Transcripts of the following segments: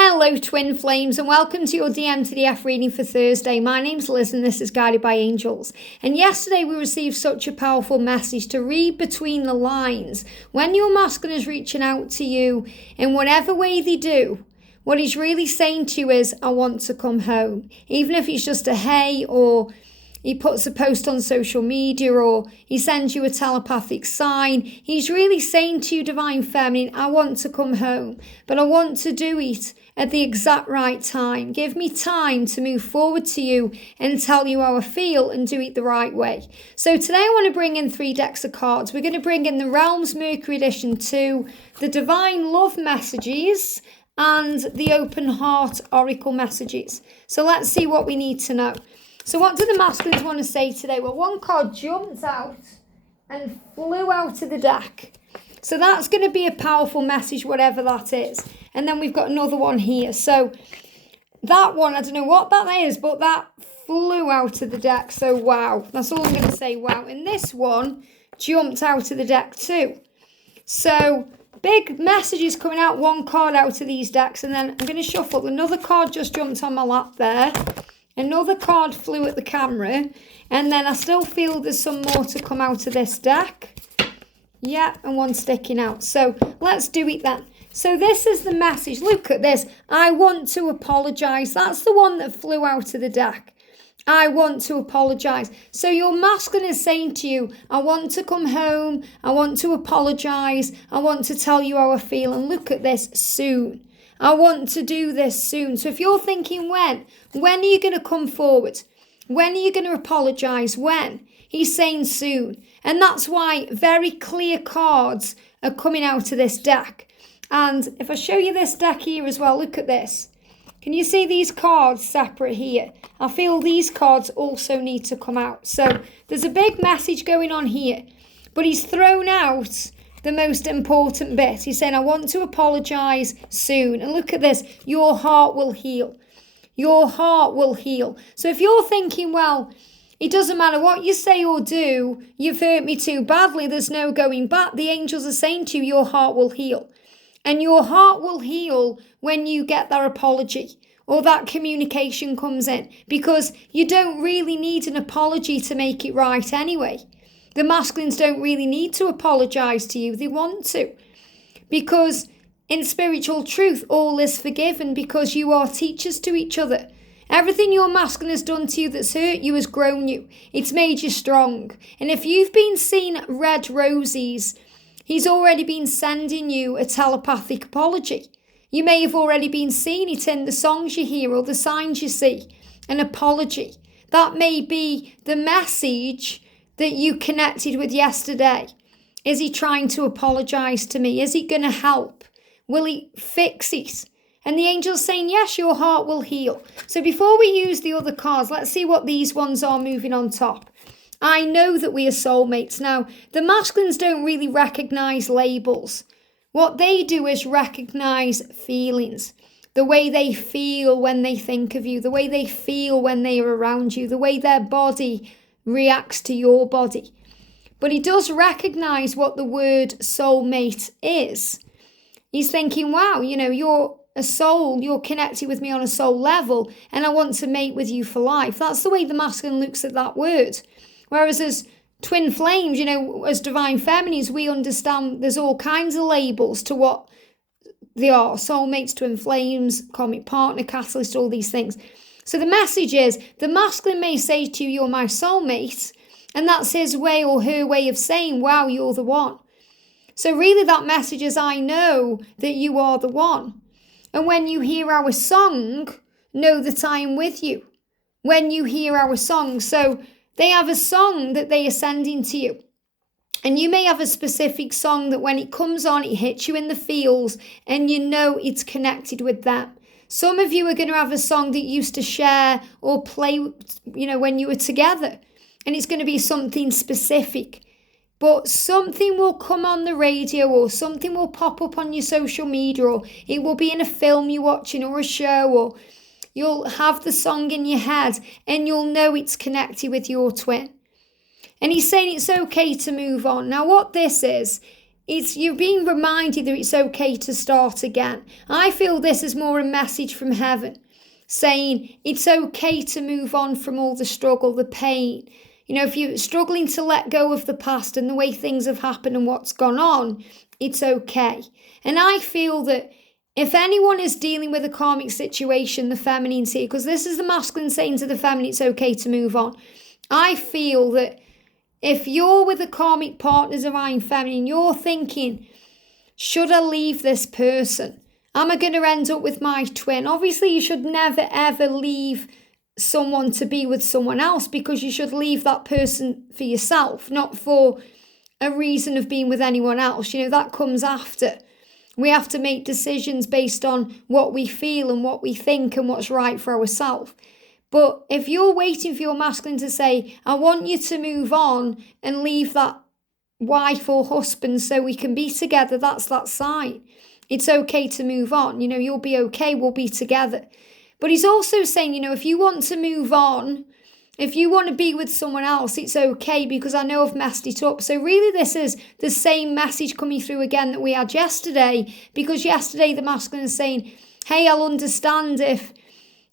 Hello twin flames and welcome to your DM to the F reading for Thursday. My name's Liz and this is Guided by Angels. And yesterday we received such a powerful message to read between the lines. When your masculine is reaching out to you in whatever way they do, what he's really saying to you is, I want to come home. Even if it's just a hey, or he puts a post on social media, or he sends you a telepathic sign. He's really saying to you, Divine Feminine, I want to come home, but I want to do it at the exact right time. Give me time to move forward to you and tell you how I feel and do it the right way. So today I want to bring in 3 decks of cards. We're going to bring in the Realms Mercury Edition 2, the Divine Love Messages, and the Open Heart Oracle Messages. So let's see what we need to know. So what do the masculines want to say today? Well, one card jumped out and flew out of the deck. So that's going to be a powerful message, whatever that is. And then we've got another one here. So that one, I don't know what that is, but that flew out of the deck. So wow, that's all I'm going to say, wow. And this one jumped out of the deck too. So big messages coming out, one card out of these decks. And then I'm going to shuffle. Another card just jumped on my lap there. Another card flew at the camera, and then I still feel there's some more to come out of this deck. Yeah, and one sticking out. So let's do it then. So this is the message. Look at this. I want to apologise. That's the one that flew out of the deck. I want to apologise. So your masculine is saying to you, I want to come home. I want to apologise. I want to tell you how I feel. And look at this, soon. I want to do this soon. So if you're thinking when are you going to come forward? When are you going to apologise? When? He's saying soon. And that's why very clear cards are coming out of this deck. And if I show you this deck here as well, look at this. Can you see these cards separate here? I feel these cards also need to come out. So there's a big message going on here. But he's thrown out the most important bit. He's saying, I want to apologise soon. And look at this. Your heart will heal. Your heart will heal. So if you're thinking, well, it doesn't matter what you say or do, you've hurt me too badly, there's no going back. The angels are saying to you, your heart will heal. And your heart will heal when you get that apology or that communication comes in. Because you don't really need an apology to make it right anyway. The masculines don't really need to apologise to you. They want to. Because in spiritual truth, all is forgiven because you are teachers to each other. Everything your masculine has done to you that's hurt you has grown you. It's made you strong. And if you've been seeing red roses, he's already been sending you a telepathic apology. You may have already been seeing it in the songs you hear or the signs you see. An apology. That may be the message that you connected with yesterday. Is he trying to apologise to me? Is he going to help? Will he fix it? And the angel's saying, yes, your heart will heal. So before we use the other cards, let's see what these ones are moving on top. I know that we are soulmates. Now, the masculines don't really recognise labels. What they do is recognise feelings. The way they feel when they think of you. The way they feel when they are around you. The way their body reacts to your body. But he does recognise what the word soulmate is. He's thinking, wow, you're a soul, you're connected with me on a soul level, and I want to mate with you for life. That's the way the masculine looks at that word. Whereas as twin flames, as divine feminines, we understand there's all kinds of labels to what they are. Soulmates, twin flames, karmic partner, catalyst, all these things. So the message is, the masculine may say to you, you're my soulmate, and that's his way or her way of saying, wow, you're the one. So really that message is, I know that you are the one. And when you hear our song, know that I am with you. When you hear our song. So they have a song that they are sending to you. And you may have a specific song that when it comes on, it hits you in the feels and you know it's connected with them. Some of you are going to have a song that you used to share or play, when you were together. And it's going to be something specific. But something will come on the radio or something will pop up on your social media or it will be in a film you're watching or a show or you'll have the song in your head and you'll know it's connected with your twin. And he's saying it's okay to move on. Now what this is you're being reminded that it's okay to start again. I feel this is more a message from heaven, saying it's okay to move on from all the struggle, the pain. If you're struggling to let go of the past and the way things have happened and what's gone on, it's okay. And I feel that if anyone is dealing with a karmic situation, the feminine's here, because this is the masculine saying to the feminine, it's okay to move on. I feel that if you're with a karmic partner, divine feminine, you're thinking, should I leave this person? Am I going to end up with my twin? Obviously, you should never, ever leave someone to be with someone else, because you should leave that person for yourself, not for a reason of being with anyone else. That comes after. We have to make decisions based on what we feel and what we think and what's right for ourselves. But if you're waiting for your masculine to say, I want you to move on and leave that wife or husband so we can be together, that's that sign. It's okay to move on. You'll be okay, we'll be together. But he's also saying, if you want to move on, if you want to be with someone else, it's okay, because I know I've messed it up. So really this is the same message coming through again that we had yesterday, because yesterday the masculine is saying, hey, I'll understand if,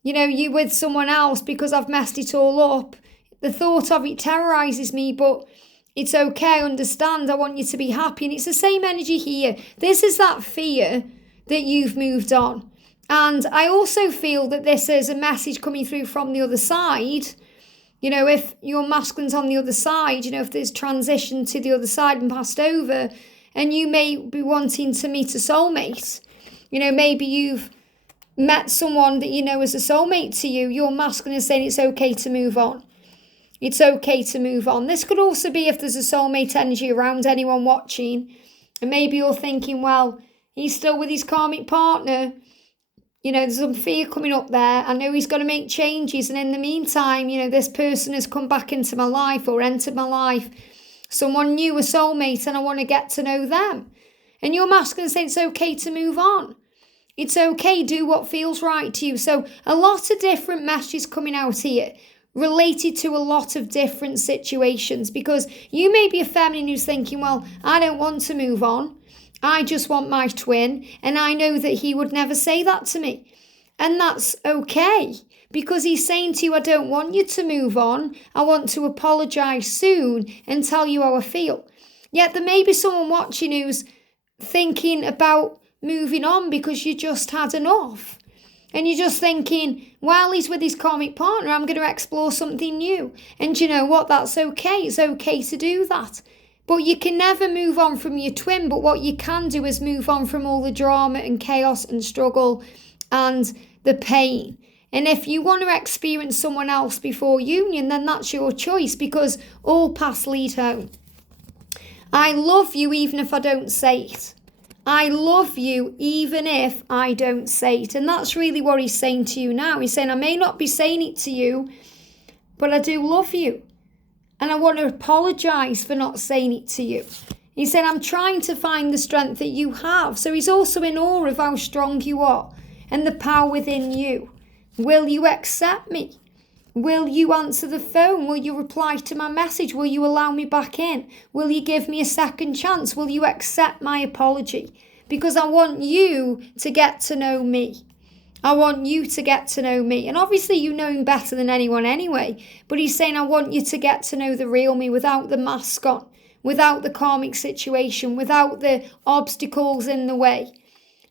you with someone else because I've messed it all up. The thought of it terrorizes me, but it's okay, I understand, I want you to be happy. And it's the same energy here. This is that fear that you've moved on. And I also feel that this is a message coming through from the other side. If your masculine's on the other side, if there's transition to the other side and passed over, and you may be wanting to meet a soulmate, maybe you've met someone that is a soulmate to you, your masculine is saying it's okay to move on. It's okay to move on. This could also be if there's a soulmate energy around anyone watching, and maybe you're thinking, well, he's still with his karmic partner. There's some fear coming up there. I know he's got to make changes. And in the meantime, this person has come back into my life or entered my life. Someone new, a soulmate, and I want to get to know them. And your masculine saying it's okay to move on. It's okay, do what feels right to you. So a lot of different messages coming out here related to a lot of different situations, because you may be a feminine who's thinking, well, I don't want to move on. I just want my twin, and I know that he would never say that to me. And that's okay, because he's saying to you, I don't want you to move on. I want to apologise soon and tell you how I feel. Yet there may be someone watching who's thinking about moving on because you just had enough. And you're just thinking, while he's with his karmic partner, I'm going to explore something new. And you know what? That's okay. It's okay to do that. But you can never move on from your twin. But what you can do is move on from all the drama and chaos and struggle and the pain. And if you want to experience someone else before union, then that's your choice, because all paths lead home. I love you even if I don't say it. I love you even if I don't say it. And that's really what he's saying to you now. He's saying, I may not be saying it to you, but I do love you. And I want to apologise for not saying it to you. He said, I'm trying to find the strength that you have. So he's also in awe of how strong you are and the power within you. Will you accept me? Will you answer the phone? Will you reply to my message? Will you allow me back in? Will you give me a second chance? Will you accept my apology? Because I want you to get to know me. I want you to get to know me. And obviously you know him better than anyone anyway. But he's saying, I want you to get to know the real me without the mask on, without the karmic situation, without the obstacles in the way.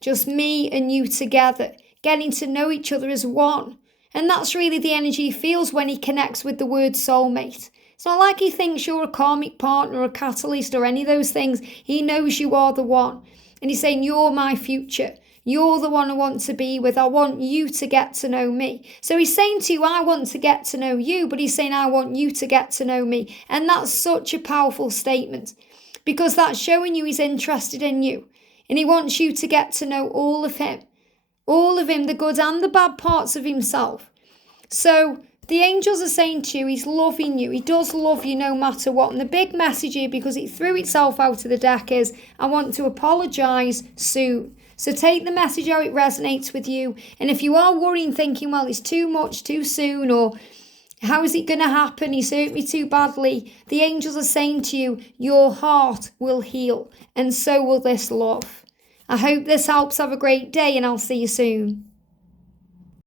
Just me and you together, getting to know each other as one. And that's really the energy he feels when he connects with the word soulmate. It's not like he thinks you're a karmic partner or a catalyst or any of those things. He knows you are the one. And he's saying, you're my future. You're the one I want to be with. I want you to get to know me. So he's saying to you, I want to get to know you. But he's saying, I want you to get to know me. And that's such a powerful statement, because that's showing you he's interested in you. And he wants you to get to know all of him. All of him, the good and the bad parts of himself. So the angels are saying to you, he's loving you. He does love you no matter what. And the big message here, because it threw itself out of the deck, is I want to apologise soon. So take the message how it resonates with you. And if you are worrying, thinking, well, it's too much, too soon, or How is it going to happen? He's hurt me too badly. The angels are saying to you, your heart will heal, and so will this love. I hope this helps. Have a great day, and I'll see you soon.